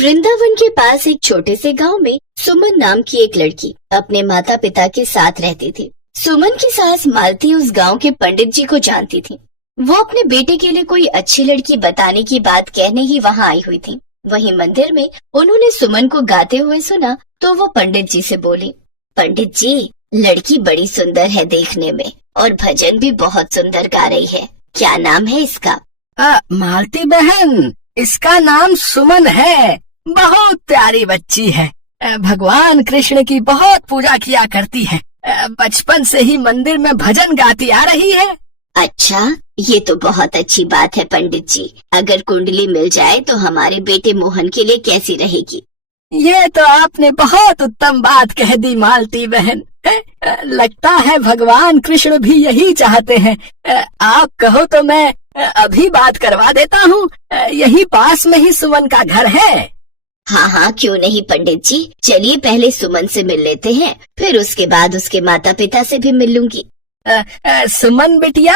वृंदावन के पास एक छोटे से गांव में सुमन नाम की एक लड़की अपने माता पिता के साथ रहती थी। सुमन की सास मालती उस गांव के पंडित जी को जानती थी। वो अपने बेटे के लिए कोई अच्छी लड़की बताने की बात कहने ही वहां आई हुई थी। वहीं मंदिर में उन्होंने सुमन को गाते हुए सुना तो वो पंडित जी से बोली, पंडित जी, लड़की बड़ी सुंदर है देखने में और भजन भी बहुत सुंदर गा रही है। क्या नाम है इसका? मालती बहन, इसका नाम सुमन है। बहुत प्यारी बच्ची है। भगवान कृष्ण की बहुत पूजा किया करती है। बचपन से ही मंदिर में भजन गाती आ रही है। अच्छा, ये तो बहुत अच्छी बात है पंडित जी। अगर कुंडली मिल जाए तो हमारे बेटे मोहन के लिए कैसी रहेगी? ये तो आपने बहुत उत्तम बात कह दी मालती बहन। लगता है भगवान कृष्ण भी यही चाहते हैं। आप कहो तो मैं अभी बात करवा देता हूँ। यही पास में ही सुमन का घर है। हाँ हाँ, क्यों नहीं पंडित जी। चलिए पहले सुमन से मिल लेते हैं, फिर उसके बाद उसके माता पिता से भी मिल लूंगी। सुमन बिटिया,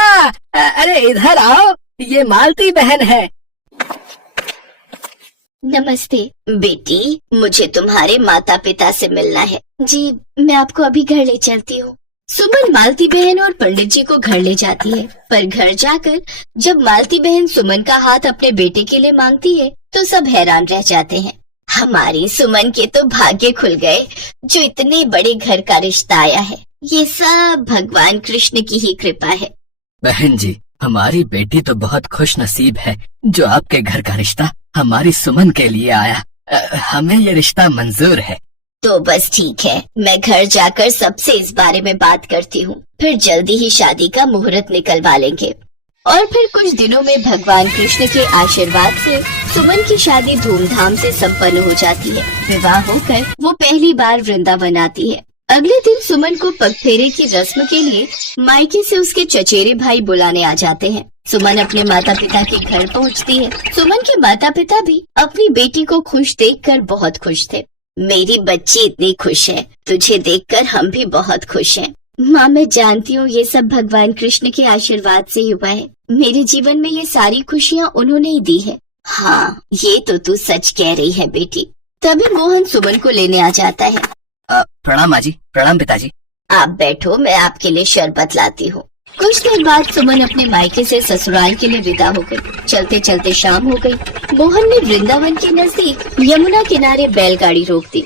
अरे इधर आओ, ये मालती बहन है। नमस्ते बेटी, मुझे तुम्हारे माता पिता से मिलना है। जी, मैं आपको अभी घर ले चलती हूँ। सुमन मालती बहन और पंडित जी को घर ले जाती है, पर घर जाकर जब मालती बहन सुमन का हाथ अपने बेटे के लिए मांगती है तो सब हैरान रह जाते हैं। हमारी सुमन के तो भाग्य खुल गए, जो इतने बड़े घर का रिश्ता आया है। ये सब भगवान कृष्ण की ही कृपा है। बहन जी, हमारी बेटी तो बहुत खुश नसीब है जो आपके घर का रिश्ता हमारी सुमन के लिए आया। हमें ये रिश्ता मंजूर है। तो बस ठीक है, मैं घर जाकर सबसे इस बारे में बात करती हूँ, फिर जल्दी ही शादी का मुहूर्त निकलवा लेंगे। और फिर कुछ दिनों में भगवान कृष्ण के आशीर्वाद से सुमन की शादी धूमधाम से संपन्न हो जाती है। विवाह होकर वो पहली बार वृंदावन आती है। अगले दिन सुमन को पगफेरे की रस्म के लिए मायके से उसके चचेरे भाई बुलाने आ जाते हैं। सुमन अपने माता पिता के घर पहुंचती है। सुमन के माता पिता भी अपनी बेटी को खुश देखकर बहुत खुश थे। मेरी बच्ची इतनी खुश है, तुझे देखकर हम भी बहुत खुश हैं। माँ, मैं जानती हूँ ये सब भगवान कृष्ण के आशीर्वाद से हुआ है। मेरे जीवन में ये सारी खुशियाँ उन्होंने ही दी है। हाँ, ये तो तू सच कह रही है बेटी। तभी मोहन सुमन को लेने आ जाता है। प्रणाम माँ जी। प्रणाम पिताजी। आप बैठो, मैं आपके लिए शरबत लाती हूँ। कुछ देर बाद सुमन अपने मायके से ससुराल के लिए विदा हो गई। चलते चलते शाम हो गई। मोहन ने वृंदावन के नजदीक यमुना किनारे बैलगाड़ी रोक दी।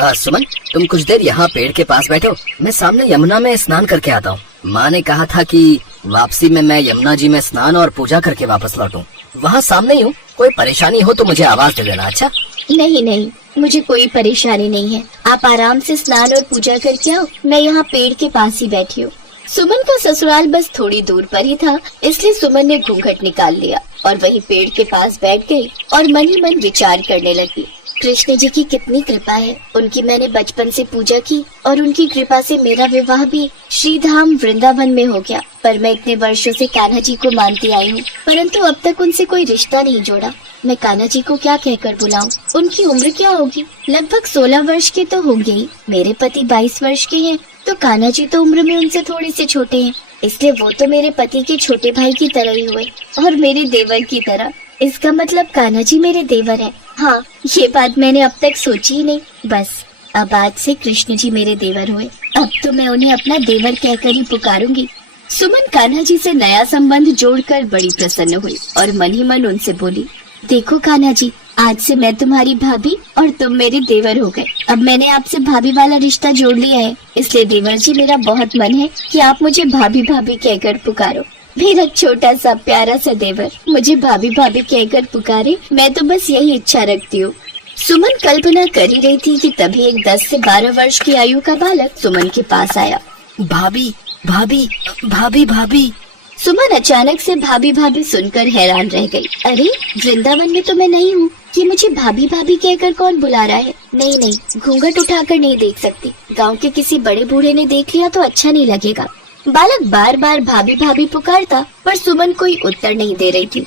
सुमन, तुम कुछ देर यहाँ पेड़ के पास बैठो, मैं सामने यमुना में स्नान करके आता हूँ। माँ ने कहा था कि वापसी में मैं यमुना जी में स्नान और पूजा करके वापस लौटूं। वहाँ सामने ही हूँ, कोई परेशानी हो तो मुझे आवाज दे देना। अच्छा? नहीं नहीं, मुझे कोई परेशानी नहीं है। आप आराम से स्नान और पूजा करके आओ, मैं यहाँ पेड़ के पास ही बैठी हूँ। सुमन का ससुराल बस थोड़ी दूर पर ही था, इसलिए सुमन ने घूंघट निकाल लिया और वहीं पेड़ के पास बैठ गई और मन ही मन विचार करने लगी। कृष्ण जी की कितनी कृपा है, उनकी मैंने बचपन से पूजा की और उनकी कृपा से मेरा विवाह भी श्री धाम वृंदावन में हो गया। पर मैं इतने वर्षों से कान्हा जी को मानती आई हूँ, परंतु अब तक उनसे कोई रिश्ता नहीं जोड़ा। मैं कान्हा जी को क्या कहकर बुलाऊं? उनकी उम्र क्या होगी? लगभग 16 वर्ष के तो होंगे ही। मेरे पति 22 वर्ष के हैं, तो कान्हा जी तो उम्र में उनसे थोड़े से छोटे हैं, इसलिए वो तो मेरे पति के छोटे भाई की तरह ही हुए और मेरे देवर की तरह। इसका मतलब कान्हा जी मेरे देवर हैं। हाँ, ये बात मैंने अब तक सोची ही नहीं। बस अब आज से कृष्ण जी मेरे देवर हुए। अब तो मैं उन्हें अपना देवर कहकर ही पुकारूंगी। सुमन कान्हा जी से नया संबंध जोड़कर बड़ी प्रसन्न हुई और मन ही मन उनसे बोली, देखो कान्हा जी, आज से मैं तुम्हारी भाभी और तुम मेरे देवर हो गए। अब मैंने आपसे भाभी वाला रिश्ता जोड़ लिया है, इसलिए देवर जी मेरा बहुत मन है कि आप मुझे भाभी भाभी कहकर पुकारो। मेरा छोटा सा प्यारा सा देवर मुझे भाभी भाभी कहकर पुकारे, मैं तो बस यही इच्छा रखती हूँ। सुमन कल्पना कर ही रही थी कि तभी एक 10 से 12 वर्ष की आयु का बालक सुमन के पास आया। भाभी भाभी भाभी भाभी। सुमन अचानक से भाभी भाभी सुनकर हैरान रह गई। अरे, वृंदावन में तो मैं नहीं हूँ, कि मुझे भाभी भाभी कहकर कौन बुला रहा है? नहीं नहीं, घूंघट उठाकर नहीं देख सकती। गांव के किसी बड़े बूढ़े ने देख लिया तो अच्छा नहीं लगेगा। बालक बार बार भाभी भाभी पुकारता, पर सुमन कोई उत्तर नहीं दे रही थी।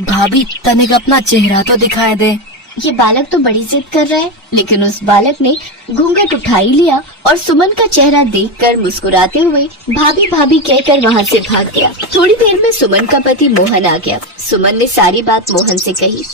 भाभी, तनिक अपना चेहरा तो दिखाई दे। ये बालक तो बड़ी जिद कर रहा है, लेकिन उस बालक ने घूंघट उठा ही लिया और सुमन का चेहरा देखकर मुस्कुराते हुए भाभी भाभी कहकर वहाँ से भाग गया। थोड़ी देर में सुमन का पति मोहन आ गया। सुमन ने सारी बात मोहन से कही।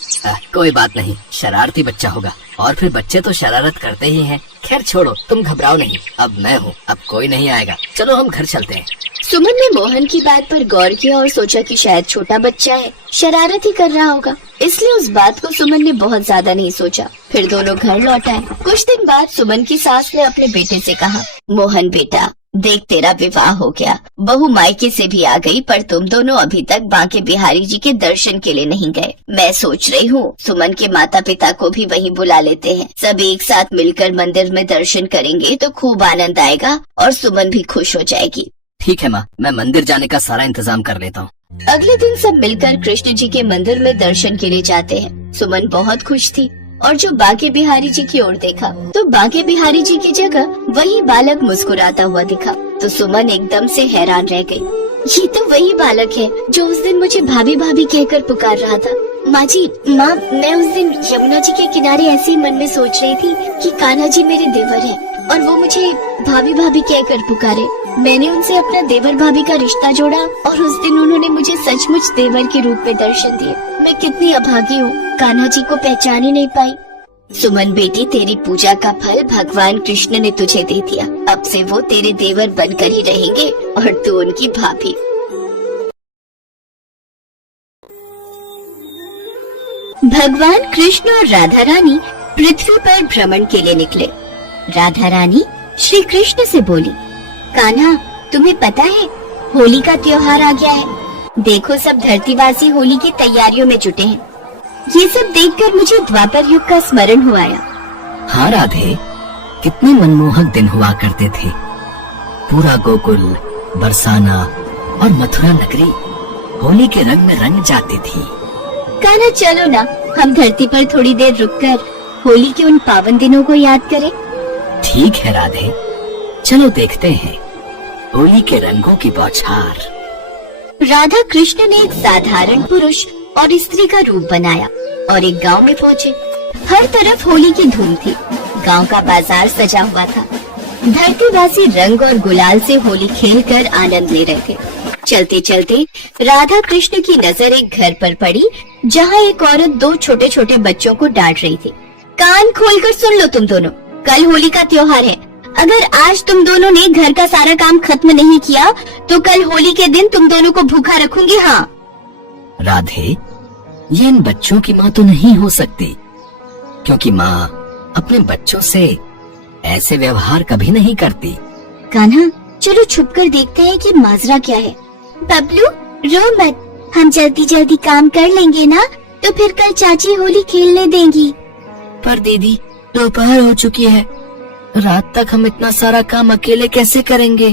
कोई बात नहीं, शरारती बच्चा होगा, और फिर बच्चे तो शरारत करते ही हैं। खैर छोड़ो, तुम घबराओ नहीं, अब मैं हूँ, अब कोई नहीं आएगा। चलो हम घर चलते हैं। सुमन ने मोहन की बात पर गौर किया और सोचा कि शायद छोटा बच्चा है, शरारत ही कर रहा होगा, इसलिए उस बात को सुमन ने बहुत ज्यादा नहीं सोचा। फिर दोनों घर लौट आए। कुछ दिन बाद सुमन की सास ने अपने बेटे से कहा, मोहन बेटा, देख तेरा विवाह हो गया, बहू मायके से भी आ गई, पर तुम दोनों अभी तक बांके बिहारी जी के दर्शन के लिए नहीं गए। मैं सोच रही हूँ सुमन के माता पिता को भी वहीं बुला लेते हैं, सब एक साथ मिलकर मंदिर में दर्शन करेंगे तो खूब आनंद आएगा और सुमन भी खुश हो जाएगी। ठीक है माँ, मैं मंदिर जाने का सारा इंतजाम कर लेता हूँ। अगले दिन सब मिलकर कृष्ण जी के मंदिर में दर्शन के लिए जाते हैं। सुमन बहुत खुश थी और जो बांके बिहारी जी की ओर देखा तो बांके बिहारी जी की जगह वही बालक मुस्कुराता हुआ दिखा, तो सुमन एकदम से हैरान रह गई। ये तो वही बालक है जो उस दिन मुझे भाभी भाभी कहकर पुकार रहा था। माँ जी, माँ, मैं उस दिन यमुना जी के किनारे ऐसे ही मन में सोच रही थी कि कान्हा जी मेरे देवर हैं और वो मुझे भाभी भाभी कहकर पुकारे। मैंने उनसे अपना देवर भाभी का रिश्ता जोड़ा और उस दिन उन्होंने मुझे सचमुच देवर के रूप में दर्शन दिए। मैं कितनी अभागी हूँ, कान्हा जी को पहचान ही नहीं पाई। सुमन बेटी, तेरी पूजा का फल भगवान कृष्ण ने तुझे दे दिया, अब से वो तेरे देवर बनकर ही रहेंगे और तू उनकी भाभी। भगवान कृष्ण और राधा रानी पृथ्वी पर भ्रमण के लिए निकले। राधा रानी श्री कृष्ण से बोली, कान्हा, तुम्हें पता है होली का त्योहार आ गया है। देखो सब धरतीवासी होली की तैयारियों में जुटे हैं। ये सब देखकर मुझे द्वापर युग का स्मरण हुआ आया। हाँ राधे, कितने मनमोहक दिन हुआ करते थे। पूरा गोकुल, बरसाना और मथुरा नगरी होली के रंग में रंग जाती थी। कान्हा, चलो ना, हम धरती पर थोड़ी देर रुककर होली के उन पावन दिनों को याद करें। ठीक है राधे, चलो देखते हैं होली के रंगों की बौछार। राधा कृष्ण ने एक साधारण पुरुष और स्त्री का रूप बनाया और एक गांव में पहुँचे। हर तरफ होली की धूम थी, गांव का बाजार सजा हुआ था। धरतीवासी रंग और गुलाल से होली खेलकर आनंद ले रहे थे। चलते चलते राधा कृष्ण की नजर एक घर पर पड़ी, जहाँ एक औरत दो छोटे छोटे बच्चों को डांट रही थी। कान खोलकर सुन लो तुम दोनों, कल होली का त्योहार है। अगर आज तुम दोनों ने घर का सारा काम खत्म नहीं किया तो कल होली के दिन तुम दोनों को भूखा रखूंगी। हाँ राधे, ये इन बच्चों की माँ तो नहीं हो सकती, क्योंकि माँ अपने बच्चों से ऐसे व्यवहार कभी नहीं करती। कान्हा, चलो छुपकर देखते हैं कि माजरा क्या है। बबलू, रो मत, हम जल्दी जल्दी काम कर लेंगे ना, तो फिर कल चाची होली खेलने देंगी। पर दीदी, दोपहर हो चुकी है, रात तक हम इतना सारा काम अकेले कैसे करेंगे?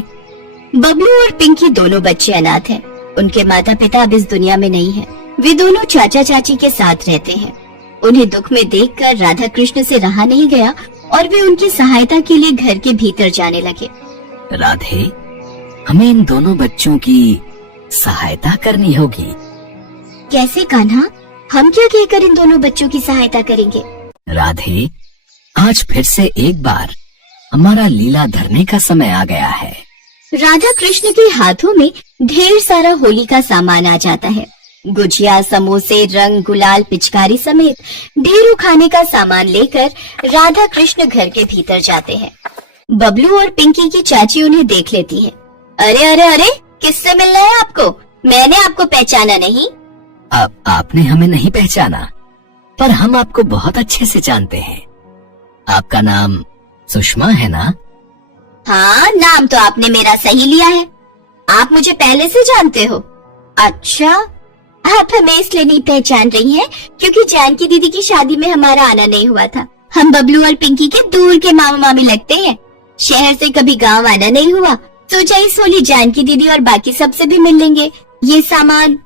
बबलू और पिंकी दोनों बच्चे अनाथ हैं। उनके माता पिता अब इस दुनिया में नहीं हैं। वे दोनों चाचा चाची के साथ रहते हैं। उन्हें दुख में देखकर राधा कृष्ण से रहा नहीं गया और वे उनकी सहायता के लिए घर के भीतर जाने लगे। राधे, हमें इन दोनों बच्चों की सहायता करनी होगी। कैसे कान्हा? हम क्या कहकर इन दोनों बच्चों की सहायता करेंगे? राधे, आज फिर से एक बार हमारा लीला धरने का समय आ गया है। राधा कृष्ण के हाथों में ढेर सारा होली का सामान आ जाता है। गुजिया, समोसे, रंग, गुलाल, पिचकारी समेत ढेरों खाने का सामान लेकर राधा कृष्ण घर के भीतर जाते हैं। बबलू और पिंकी की चाची उन्हें देख लेती है। अरे अरे अरे, किससे मिलना है आपको? मैंने आपको पहचाना नहीं। अब आपने हमें नहीं पहचाना, पर हम आपको बहुत अच्छे से जानते हैं। आपका नाम सुषमा है ना? हाँ, नाम तो आपने मेरा सही लिया है। आप मुझे पहले से जानते हो? अच्छा, आप हमें इसलिए नहीं पहचान रही हैं क्योंकि जानकी दीदी की शादी में हमारा आना नहीं हुआ था। हम बबलू और पिंकी के दूर के मामा मामी लगते हैं। शहर से कभी गांव आना नहीं हुआ, सोचा इस होली जानकी दीदी और बाकी सबसे भी मिल लेंगे। ये सामान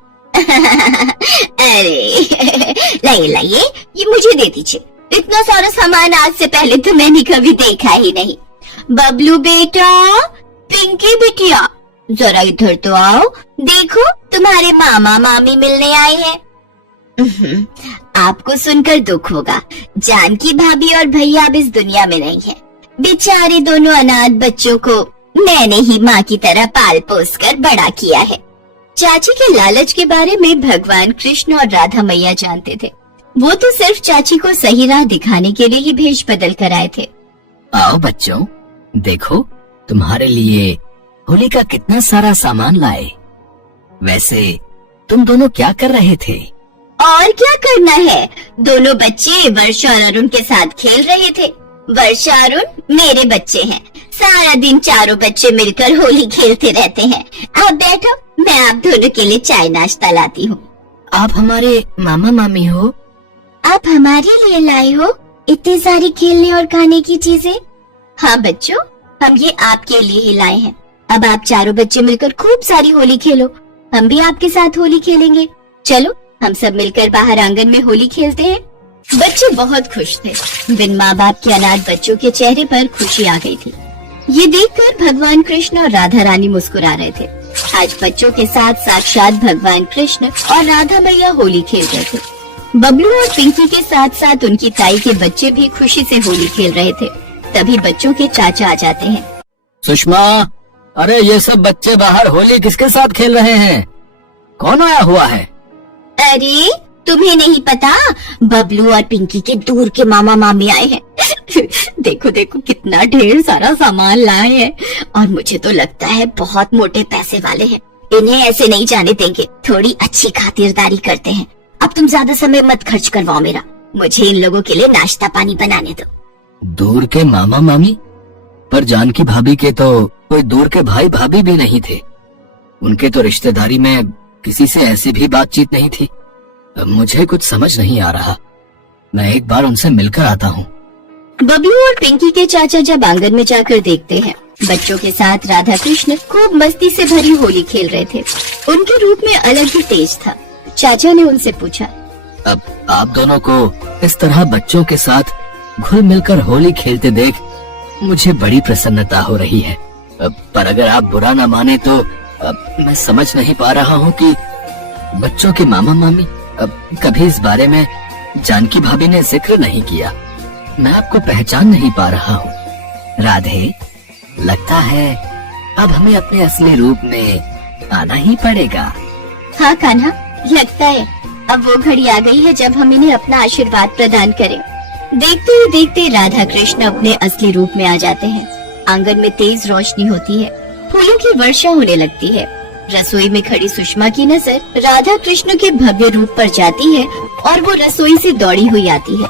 अरे लाइए, ये मुझे दे दीजिए। इतना सारा सामान आज से पहले तो मैंने कभी देखा ही नहीं। बबलू बेटा, पिंकी बिटिया, जरा इधर तो आओ, देखो तुम्हारे मामा मामी मिलने आए हैं। आपको सुनकर दुख होगा, जानकी भाभी और भैया अब इस दुनिया में नहीं है। बेचारे दोनों अनाथ बच्चों को मैंने ही माँ की तरह पाल पोस कर बड़ा किया है। चाची के लालच के बारे में भगवान कृष्ण और राधा मैया जानते थे। वो तो सिर्फ चाची को सही राह दिखाने के लिए ही भेष बदल कर आए थे। आओ बच्चों, देखो तुम्हारे लिए होली का कितना सारा सामान लाए। वैसे तुम दोनों क्या कर रहे थे? और क्या करना है, दोनों बच्चे वर्षा और अरुण के साथ खेल रहे थे। वर्षा अरुण मेरे बच्चे हैं, सारा दिन चारों बच्चे मिलकर होली खेलते रहते हैं। आप बैठो, मैं आप दोनों के लिए चाय नाश्ता लाती हूँ। आप हमारे मामा मामी हो? आप हमारे लिए लाए हो इतनी सारी खेलने और खाने की चीजें? हाँ बच्चों, हम ये आपके लिए ही लाए हैं। अब आप चारों बच्चे मिलकर खूब सारी होली खेलो, हम भी आपके साथ होली खेलेंगे। चलो हम सब मिलकर बाहर आंगन में होली खेलते हैं। बच्चे बहुत खुश थे। बिन माँ बाप के अनाथ बच्चों के चेहरे पर खुशी आ गई थी। ये देखकर भगवान कृष्ण और राधा रानी मुस्कुरा रहे थे। आज बच्चों के साथ साक्षात भगवान कृष्ण और राधा मैया होली खेल रहे थे। बबलू और पिंकी के साथ साथ उनकी ताई के बच्चे भी खुशी से होली खेल रहे थे। तभी बच्चों के चाचा आ जाते हैं। सुषमा, अरे ये सब बच्चे बाहर होली किसके साथ खेल रहे हैं? कौन आया हुआ है? अरे तुम्हें नहीं पता, बबलू और पिंकी के दूर के मामा मामी आए हैं। देखो देखो कितना ढेर सारा सामान लाए हैं, और मुझे तो लगता है बहुत मोटे पैसे वाले हैं। इन्हें ऐसे नहीं जाने देंगे, थोड़ी अच्छी खातिरदारी करते हैं। अब तुम ज्यादा समय मत खर्च करवाओ मेरा, मुझे इन लोगों के लिए नाश्ता पानी बनाने दो। दूर के मामा मामी? पर जानकी भाभी के तो कोई दूर के भाई भाभी भी नहीं थे। उनके तो रिश्तेदारी में किसी से ऐसी भी बातचीत नहीं थी। मुझे कुछ समझ नहीं आ रहा, मैं एक बार उनसे मिलकर आता हूँ। बबलू और पिंकी के चाचा जब आंगन में जाकर देखते हैं, बच्चों के साथ राधा कृष्ण खूब मस्ती से भरी होली खेल रहे थे। उनके रूप में अलग ही तेज था। चाचा ने उनसे पूछा, अब आप दोनों को इस तरह बच्चों के साथ घुल मिलकर होली खेलते देख मुझे बड़ी प्रसन्नता हो रही है। पर अगर आप बुरा न माने तो मैं समझ नहीं पा रहा हूँ कि बच्चों के मामा मामी कभी इस बारे में जानकी भाभी ने जिक्र नहीं किया। मैं आपको पहचान नहीं पा रहा हूँ। राधे, लगता है अब हमें अपने असली रूप में आना ही पड़ेगा। हाँ कान्हा, लगता है अब वो घड़ी आ गई है जब हम इन्हें अपना आशीर्वाद प्रदान करें। देखते ही देखते राधा कृष्ण अपने असली रूप में आ जाते हैं। आंगन में तेज रोशनी होती है, फूलों की वर्षा होने लगती है। रसोई में खड़ी सुषमा की नजर राधा कृष्ण के भव्य रूप पर जाती है और वो रसोई से दौड़ी हुई आती है।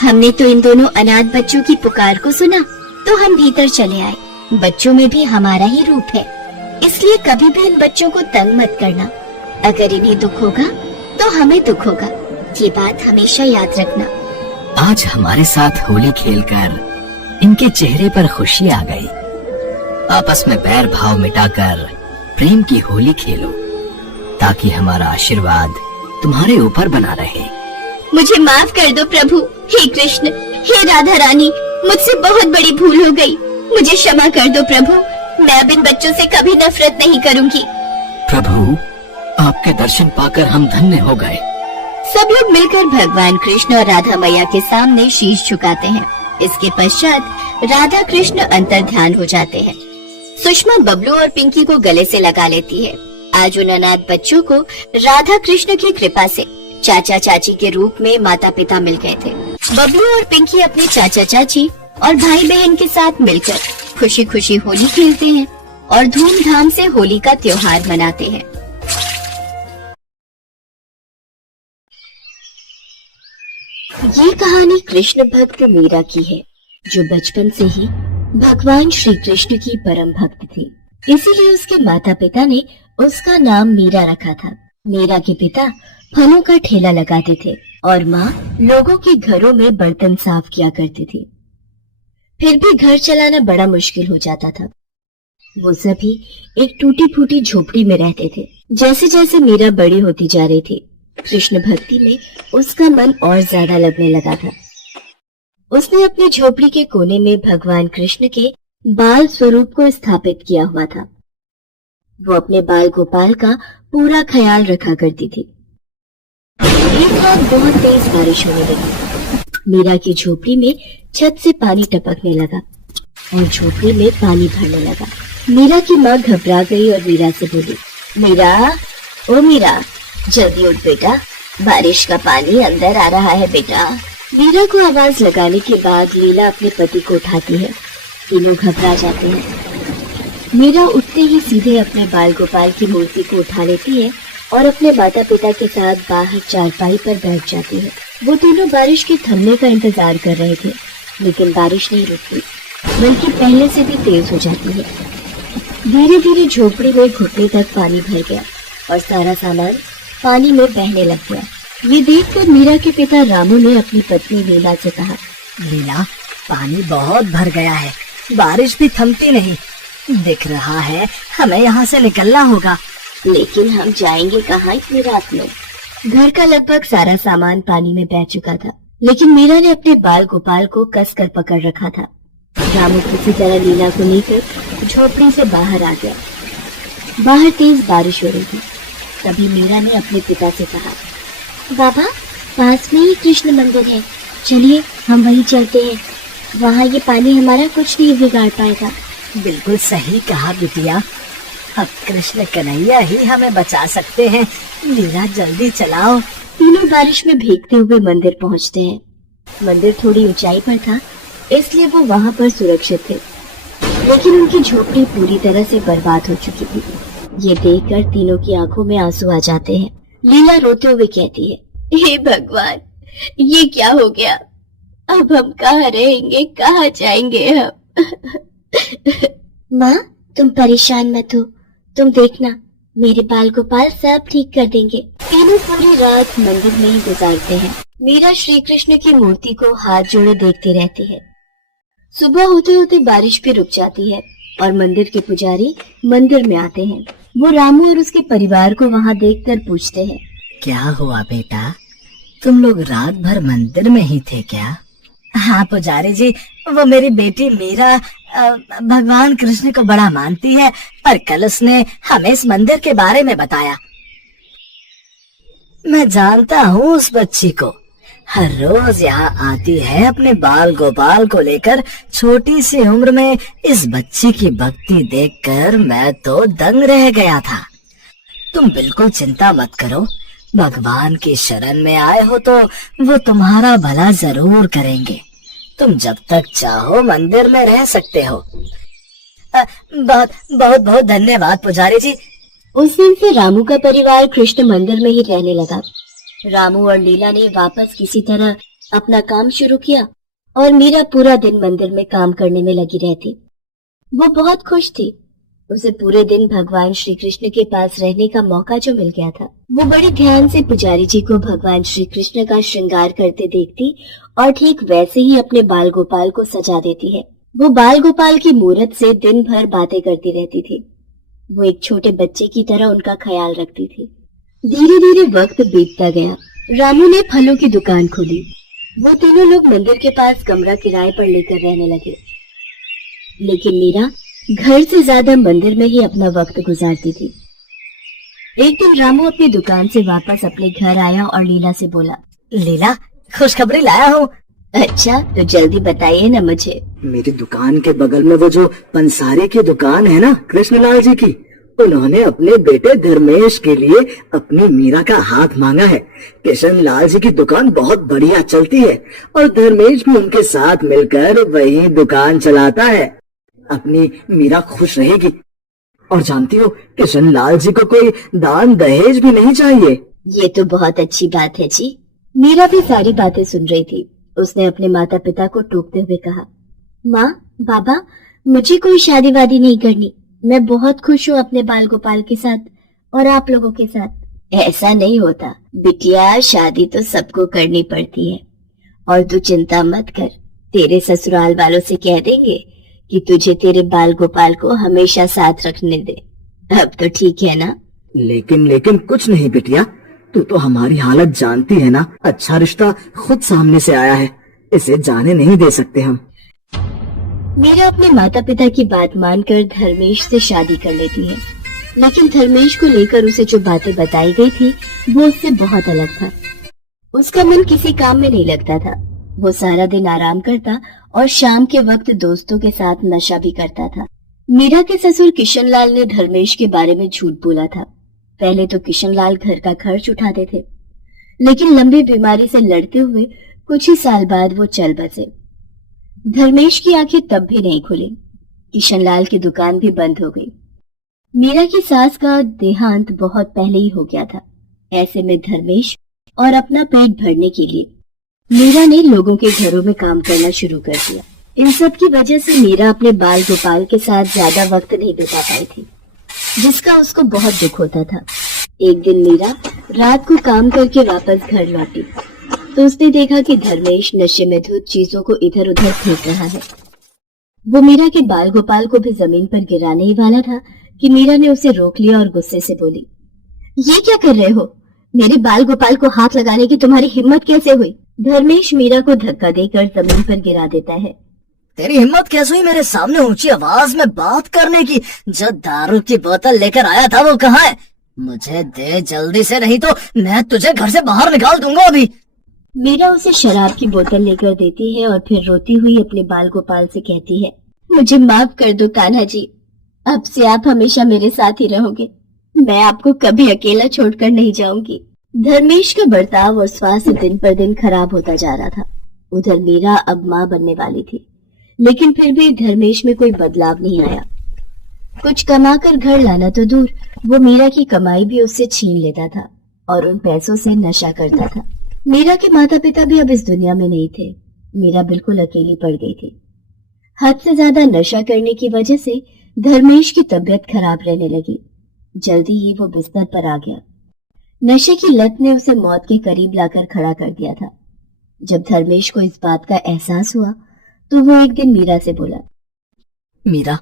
हमने तो इन दोनों अनाथ बच्चों की पुकार को सुना तो हम भीतर चले आए। बच्चों में भी हमारा ही रूप है, इसलिए कभी भी इन बच्चों को तंग मत करना। अगर इन्हें दुख होगा तो हमें दुख होगा, ये बात हमेशा याद रखना। आज हमारे साथ होली खेलकर इनके चेहरे पर खुशी आ गई। आपस में बैर भाव मिटाकर प्रेम की होली खेलो, ताकि हमारा आशीर्वाद तुम्हारे ऊपर बना रहे। मुझे माफ कर दो प्रभु। हे कृष्ण, हे राधा रानी, मुझसे बहुत बड़ी भूल हो गई, मुझे क्षमा कर दो प्रभु। मैं अब इन बच्चों से कभी नफरत नहीं करूंगी। प्रभु, आपके दर्शन पाकर हम धन्य हो गए। सब लोग मिलकर भगवान कृष्ण और राधा मैया के सामने शीश झुकाते हैं। इसके पश्चात राधा कृष्ण अंतर्ध्यान हो जाते हैं। सुषमा बबलू और पिंकी को गले से लगा लेती है। आज उन अनाथ बच्चों को राधा कृष्ण की कृपा से चाचा चाची के रूप में माता पिता मिल गए थे। बबलू और पिंकी अपने चाचा चाची और भाई बहन के साथ मिलकर खुशी खुशी होली खेलते हैं और धूमधाम से होली का त्योहार मनाते हैं। ये कहानी कृष्ण भक्त मीरा की है, जो बचपन से ही भगवान श्री कृष्ण की परम भक्त थी। इसीलिए उसके माता पिता ने उसका नाम मीरा रखा था। मीरा के पिता फलों का ठेला लगाते थे और माँ लोगों के घरों में बर्तन साफ किया करती थी। फिर भी घर चलाना बड़ा मुश्किल हो जाता था। वो सभी एक टूटी फूटी झोपड़ी में रहते थे। जैसे जैसे मीरा बड़ी होती जा रही थी, कृष्ण भक्ति में उसका मन और ज्यादा लगने लगा था। उसने अपनी झोपड़ी के कोने में भगवान कृष्ण के बाल स्वरूप को स्थापित किया हुआ था। वो अपने बाल गोपाल का पूरा ख्याल रखा करती थी। एक रात बहुत तेज बारिश होने लगी। मीरा की झोपड़ी में छत से पानी टपकने लगा और झोपड़ी में पानी भरने लगा। मीरा की माँ घबरा गई और मीरा से बोली, मीरा, ओ मीरा, जल्दी उठ बेटा, बारिश का पानी अंदर आ रहा है बेटा। मीरा को आवाज लगाने के बाद लीला अपने पति को उठाती है। तीनों घबरा जाते हैं। मीरा उठते ही सीधे अपने बाल गोपाल की मूर्ति को उठा लेती है और अपने माता पिता के साथ बाहर चारपाई पर बैठ जाती है। वो तीनों बारिश के थमने का इंतजार कर रहे थे, लेकिन बारिश नहीं रुकती, बल्कि पहले से भी तेज हो जाती है। धीरे धीरे झोपड़ी में घुटने तक पानी भर गया और सारा सामान पानी में बहने लग गया। ये देखकर मीरा के पिता रामू ने अपनी पत्नी लीला से कहा, लीला, पानी बहुत भर गया है, बारिश भी थमती नहीं। दिख रहा है हमें यहाँ से निकलना होगा। लेकिन हम जाएंगे कहाँ इतनी रात में? घर का लगभग सारा सामान पानी में बह चुका था, लेकिन मीरा ने अपने बाल गोपाल को कसकर पकड़ रखा था। रामू किसी तरह लीला को लेकर झोपड़ी से बाहर आ गया। बाहर तेज बारिश हो रही थी। तभी मीरा ने अपने पिता से कहा, बाबा, पास में ही कृष्ण मंदिर है, चलिए हम वहीं चलते हैं। वहाँ ये पानी हमारा कुछ नहीं बिगाड़ पाएगा। बिल्कुल सही कहा बिटिया, अब कृष्ण कन्हैया ही हमें बचा सकते हैं। लीला, जल्दी चलाओ। तीनों बारिश में भीगते हुए मंदिर पहुँचते हैं। मंदिर थोड़ी ऊंचाई पर था, इसलिए वो वहाँ पर सुरक्षित थे, लेकिन उनकी झोपड़ी पूरी तरह से बर्बाद हो चुकी थी। ये देखकर तीनों की आंखों में आंसू आ जाते हैं। लीला रोते हुए कहती है, हे भगवान, ये क्या हो गया? अब हम कहाँ रहेंगे, कहाँ जाएंगे हम? माँ, तुम परेशान मत हो, तुम देखना, मेरे बाल गोपाल सब ठीक कर देंगे। तीनों पूरी रात मंदिर में ही गुजारते हैं। मीरा श्री कृष्ण की मूर्ति को हाथ जोड़े देखती रहती है। सुबह होते होते बारिश भी रुक जाती है और मंदिर के पुजारी मंदिर में आते हैं। वो रामू और उसके परिवार को वहाँ देखकर पूछते हैं, क्या हुआ बेटा, तुम लोग रात भर मंदिर में ही थे क्या? हाँ पुजारी जी, वो मेरी बेटी मीरा भगवान कृष्ण को बड़ा मानती है और कल उसने हमें इस मंदिर के बारे में बताया। मैं जानता हूँ उस बच्ची को, हर रोज यहाँ आती है अपने बाल गोपाल को लेकर। छोटी सी उम्र में इस बच्ची की भक्ति देखकर मैं तो दंग रह गया था। तुम बिल्कुल चिंता मत करो, भगवान की शरण में आए हो तो वो तुम्हारा भला जरूर करेंगे। तुम जब तक चाहो मंदिर में रह सकते हो। बहुत बहुत बहुत धन्यवाद पुजारी जी। उस दिन से रामू का परिवार कृष्ण मंदिर में ही रहने लगा। रामू और लीला ने वापस किसी तरह अपना काम शुरू किया और मीरा पूरा दिन मंदिर में काम करने में लगी रहती। वो बहुत खुश थी। उसे पूरे दिन भगवान श्री कृष्ण के पास रहने का मौका जो मिल गया था। वो बड़े ध्यान से पुजारी जी को भगवान श्री कृष्ण का श्रृंगार करते देखती और ठीक वैसे ही अपने बाल गोपाल को सजा देती है। वो बाल गोपाल की मूरत से दिन भर बातें करती रहती थी। वो एक छोटे बच्चे की तरह उनका ख्याल रखती थी। धीरे धीरे वक्त बीतता गया। रामू ने फलों की दुकान खोली। वो तीनों लोग मंदिर के पास कमरा किराए पर लेकर रहने लगे। लेकिन मीरा घर से ज्यादा मंदिर में ही अपना वक्त गुजारती थी। एक दिन रामू अपनी दुकान से वापस अपने घर आया और लीला से बोला, लीला, खुशखबरी लाया हूँ। अच्छा, तो जल्दी बताइए ना मुझे। मेरी दुकान के बगल में वो जो पंसारी की दुकान है ना कृष्णलाल जी की, उन्होंने अपने बेटे धर्मेश के लिए अपनी मीरा का हाथ मांगा है। कृष्णलाल जी की दुकान बहुत बढ़िया चलती है और धर्मेश भी उनके साथ मिलकर वही दुकान चलाता है। अपनी मीरा खुश रहेगी। और जानती हो, कृष्णलाल जी को कोई दान दहेज भी नहीं चाहिए। ये तो बहुत अच्छी बात है जी। मीरा भी सारी बातें सुन रही थी। उसने अपने माता पिता को टोकते हुए कहा, माँ, बाबा, मुझे कोई शादी वादी नहीं करनी। मैं बहुत खुश हूँ अपने बाल गोपाल के साथ और आप लोगों के साथ। ऐसा नहीं होता बिटिया, शादी तो सबको करनी पड़ती है। और तू चिंता मत कर, तेरे ससुराल वालों से कह देंगे कि तुझे तेरे बाल गोपाल को हमेशा साथ रखने दे। अब तो ठीक है ना? लेकिन कुछ नहीं बिटिया, तू तो हमारी हालत जानती है ना। अच्छा रिश्ता खुद सामने से आया है, इसे जाने नहीं दे सकते हम। मीरा अपने माता पिता की बात मानकर धर्मेश से शादी कर लेती है। लेकिन धर्मेश को लेकर उसे जो बातें बताई गई थी वो उससे बहुत अलग था। उसका मन किसी काम में नहीं लगता था। वो सारा दिन आराम करता और शाम के वक्त दोस्तों के साथ नशा भी करता था। मीरा के ससुर किशनलाल ने धर्मेश के बारे में झूठ बोला था। पहले तो किशनलाल घर का खर्च उठाते थे, लेकिन लंबी बीमारी से लड़ते हुए कुछ ही साल बाद वो चल बसे। धर्मेश की आंखें तब भी नहीं खुली। किशनलाल की दुकान भी बंद हो गई। मीरा की सास का देहांत बहुत पहले ही हो गया था। ऐसे में धर्मेश और अपना पेट भरने के लिए मीरा ने लोगों के घरों में काम करना शुरू कर दिया। इन सब की वजह से मीरा अपने बाल गोपाल के साथ ज्यादा वक्त नहीं बिता पाई थी, जिसका उसको बहुत दुख होता था। एक दिन मीरा रात को काम करके वापस घर लौटी तो उसने देखा कि धर्मेश नशे में धुत चीजों को इधर उधर फेंक रहा है। वो मीरा के बाल गोपाल को भी जमीन पर गिराने ही वाला था कि मीरा ने उसे रोक लिया और गुस्से से बोली, ये क्या कर रहे हो? मेरे बाल गोपाल को हाथ लगाने की तुम्हारी हिम्मत कैसे हुई? धर्मेश मीरा को धक्का देकर जमीन पर गिरा देता है। तेरी हिम्मत कैसे हुई मेरे सामने ऊंची आवाज में बात करने की? जो दारू की बोतल लेकर आया था वो कहाँ है? मुझे दे जल्दी से, नहीं तो मैं तुझे घर से बाहर निकाल दूंगा अभी। मीरा उसे शराब की बोतल लेकर देती है और फिर रोती हुई अपने बाल गोपाल से कहती है, मुझे माफ कर दो कान्हा जी, अब से आप हमेशा मेरे साथ ही रहोगे। मैं आपको कभी अकेला छोड़कर नहीं जाऊंगी। धर्मेश का बर्ताव और स्वास्थ्य दिन पर दिन खराब होता जा रहा था। उधर मीरा अब माँ बनने वाली थी, लेकिन फिर भी धर्मेश में कोई बदलाव नहीं आया। कुछ कमाकर घर लाना तो दूर, वो मीरा की कमाई भी उससे छीन लेता था और उन पैसों से नशा करता था। मीरा के माता पिता भी अब इस दुनिया में नहीं थे। मीरा बिल्कुल अकेली पड़ गई थी। हद से ज्यादा नशा करने की वजह से धर्मेश की तबीयत खराब रहने लगी। जल्दी ही वो बिस्तर पर आ गया। नशे की लत ने उसे मौत के करीब लाकर खड़ा कर दिया था। जब धर्मेश को इस बात का एहसास हुआ तो वो एक दिन मीरा से बोला, मीरा,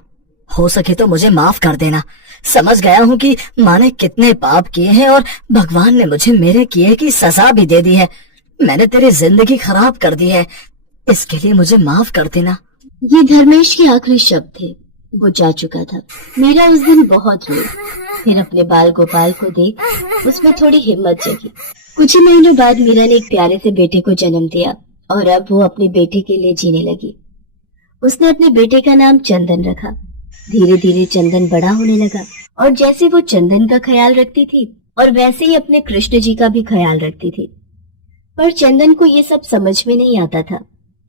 हो सके तो मुझे माफ कर देना। समझ गया हूँ कि माँ ने कितने पाप किए हैं और भगवान ने मुझे मेरे किए की सजा भी दे दी है। मैंने तेरी जिंदगी खराब कर दी है, इसके लिए मुझे माफ कर देना। ये धर्मेश के आखिरी शब्द थे। वो जा चुका था। मीरा उस दिन बहुत रोई। फिर अपने बाल गोपाल को देख उसमें थोड़ी हिम्मत जगी। कुछ ही महीनों बाद मीरा ने एक प्यारे से बेटे को जन्म दिया और अब वो अपने बेटे के लिए जीने लगी। उसने अपने बेटे का नाम चंदन रखा। धीरे धीरे चंदन बड़ा होने लगा और जैसे वो चंदन का ख्याल रखती थी और वैसे ही अपने कृष्ण जी का भी ख्याल रखती थी। पर चंदन को ये सब समझ में नहीं आता था।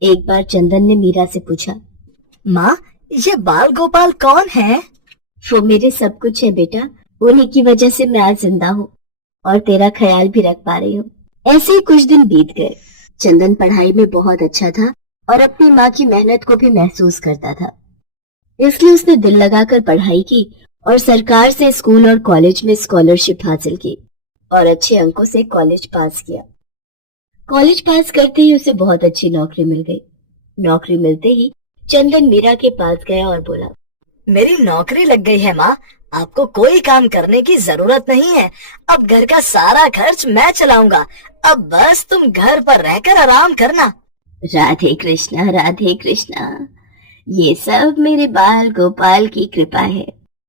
एक बार चंदन ने मीरा से पूछा, माँ, ये बाल गोपाल कौन है? वो मेरे सब कुछ है बेटा। उन्हीं की वजह से मैं आज जिंदा हूँ और तेरा ख्याल भी रख पा रही हूँ। ऐसे ही कुछ दिन बीत गए। चंदन पढ़ाई में बहुत अच्छा था और अपनी माँ की मेहनत को भी महसूस करता था, इसलिए उसने दिल लगाकर पढ़ाई की और सरकार से स्कूल और कॉलेज में स्कॉलरशिप हासिल की और अच्छे अंकों से कॉलेज पास किया। कॉलेज पास करते ही उसे बहुत अच्छी नौकरी मिल गई। नौकरी मिलते ही चंदन मीरा के पास गया और बोला, मेरी नौकरी लग गई है माँ, आपको कोई काम करने की जरूरत नहीं है। अब घर का सारा खर्च मैं चलाऊंगा। अब बस तुम घर पर रहकर आराम करना। राधे कृष्णा, राधे कृष्णा। ये सब मेरे बाल गोपाल की कृपा है,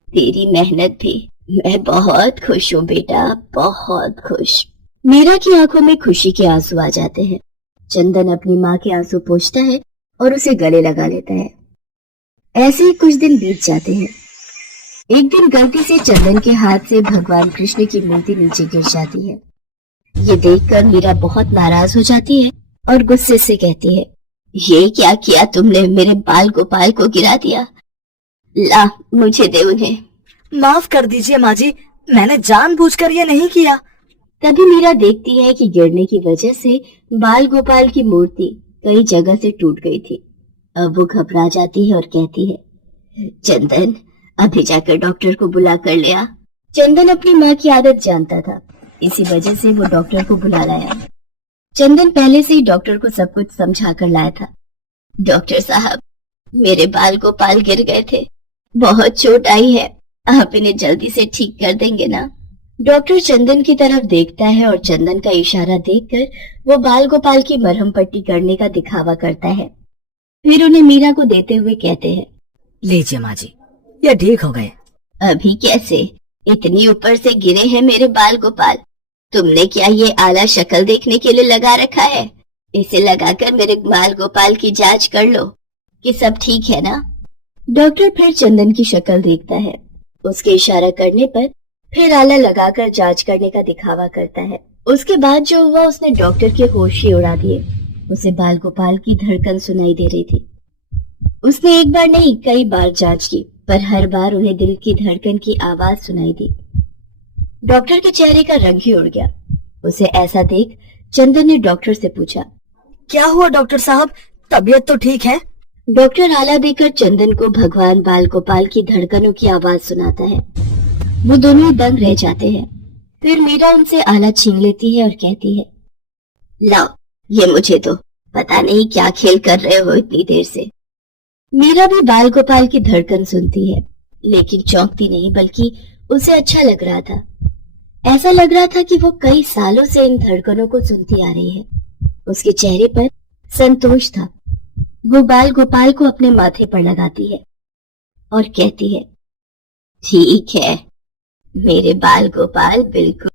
तेरी मेहनत भी। मैं बहुत खुश हूँ बेटा, बहुत खुश। मीरा की आंखों में खुशी के आंसू आ जाते हैं। चंदन अपनी माँ के आंसू पोंछता है और उसे गले लगा लेता है। ऐसे ही कुछ दिन बीत जाते हैं। एक दिन गलती से चंदन के हाथ से भगवान कृष्ण की मूर्ति नीचे गिर जाती है। ये देखकर मीरा बहुत नाराज हो जाती है और गुस्से से कहती है, ये क्या किया तुमने? मेरे बाल गोपाल को गिरा दिया। ला, मुझे दे उन्हें। माफ कर दीजिए माँ जी, मैंने जानबूझकर ये नहीं किया। तभी मीरा देखती है कि गिरने की वजह से बाल गोपाल की मूर्ति कई जगह से टूट गई थी। अब वो घबरा जाती है और कहती है, चंदन, अभी जाकर डॉक्टर को बुला कर ले आ। चंदन अपनी माँ की आदत जानता था, इसी वजह से वो डॉक्टर को बुला लाया। चंदन पहले से ही डॉक्टर को सब कुछ समझा कर लाया था। डॉक्टर साहब, मेरे बाल गोपाल गिर गए थे, बहुत चोट आई है, आप इन्हें जल्दी से ठीक कर देंगे ना? डॉक्टर चंदन की तरफ देखता है और चंदन का इशारा देखकर वो बाल गोपाल की मरहम पट्टी करने का दिखावा करता है। फिर उन्हें मीरा को देते हुए कहते हैं, लीजिए माँ जी, ये ठीक हो गए। अभी कैसे? इतनी ऊपर से गिरे हैं मेरे बाल गोपाल। तुमने क्या ये आला शक्ल देखने के लिए लगा रखा है? इसे लगाकर मेरे बाल गोपाल की जांच कर लो कि सब ठीक है ना? डॉक्टर फिर चंदन की शक्ल देखता है। उसके इशारा करने पर फिर आला लगाकर जांच करने का दिखावा करता है। उसके बाद जो हुआ उसने डॉक्टर के होश ही उड़ा दिए। उसे बाल गोपाल की धड़कन सुनाई दे रही थी। उसने एक बार नहीं कई बार जांच की, पर हर बार उन्हें दिल की धड़कन की आवाज सुनाई दी। डॉक्टर के चेहरे का रंग ही उड़ गया। उसे ऐसा देख चंदन ने डॉक्टर से पूछा, क्या हुआ डॉक्टर साहब, तबीयत तो ठीक है? डॉक्टर आला देकर चंदन को भगवान बाल गोपाल की धड़कनों की आवाज सुनाता है। वो दोनों दंग रह जाते हैं। फिर मीरा उनसे आला छीन लेती है और कहती है, लाओ ये मुझे दो, पता नहीं क्या खेल कर रहे हो इतनी देर से। मीरा भी बाल गोपाल की धड़कन सुनती है, लेकिन चौंकती नहीं, बल्कि उसे अच्छा लग रहा था। ऐसा लग रहा था कि वो कई सालों से इन धड़कनों को सुनती आ रही है। उसके चेहरे पर संतोष था। वो बाल गोपाल को अपने माथे पर लगाती है और कहती है, ठीक है मेरे बाल गोपाल, बिल्कुल